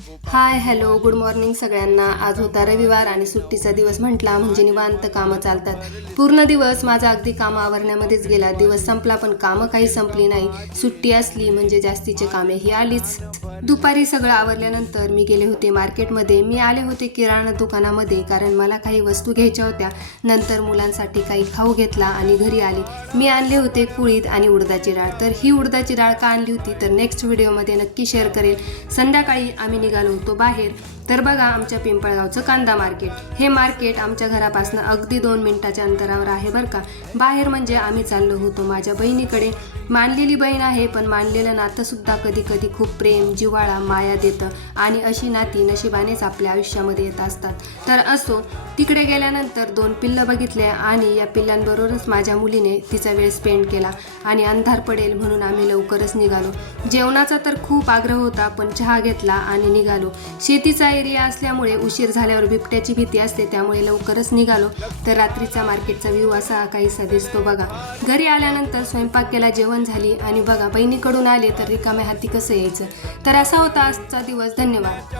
Hi hello good morning सगळ्यांना। आज होता रविवार आणि सुट्टीचा दिवस म्हटला म्हणजे निवांत कामं चालतात। पूर्ण दिवस माझा अगदी काम आवरण्यामध्येच गेला। दिवस संपला पण कामं काही संपली नाही। सुट्टी असली म्हणजे जास्तीचे कामे ही आलीच। दुपारी सगळं आवरल्यानंतर मी गेले होते मार्केटमध्ये। मी आले होते किराणा दुकानामध्ये कारण मला काही वस्तू घ्यायच्या होत्या। नंतर मुलांसाठी काही खाऊ घेतला आणि घरी आली। मी आणले होते कुळीथ आणि उडदाची डाळ। तर ही उडदाची डाळ का आणली होती तर नेक्स्ट व्हिडिओमध्ये नक्की शेअर करेल। संध्याकाळी आम्ही निघालो होतो बाहेर। तर बघा आमच्या पिंपळगावचं कांदा मार्केट। हे मार्केट आमच्या घरापासून अगदी 2 मिनिटाच्या अंतरावर आहे बरं का। बाहेर म्हणजे आम्ही चाललो होतो माझ्या बहिणीकडे। मानलेली बहीण आहे पण मानलेलं नातं सुद्धा कधी कधी खूप प्रेम जिव्हाळा माया देतं आणि अशी नाती नशिबानेच आपल्या आयुष्यामध्ये येत असतात। तर असो, तिकडे गेल्यानंतर 2 पिल्लं बघितले आणि या पिल्लांबरोबरच माझ्या मुलीने तिचा वेळ स्पेंड केला आणि अंधार पडेल म्हणून आम्ही लवकरच निघालो। जेवणाचा तर खूप आग्रह होता पण चहा घेतला आणि निघालो। शेतीचा एरिया असल्यामुळे उशीर झाल्यावर बिबट्याची भीती असते त्यामुळे लवकरच निघालो। तर रात्रीचा मार्केटचा व्ह्यू असा काहीसा दिसतो बघा। घरी आल्यानंतर स्वयंपाक केला, जेवण झाली आणि बघा बहिणीकडून आले तर रिकाम्या हाती कसं यायचं। तर असा होता आजचा दिवस। धन्यवाद।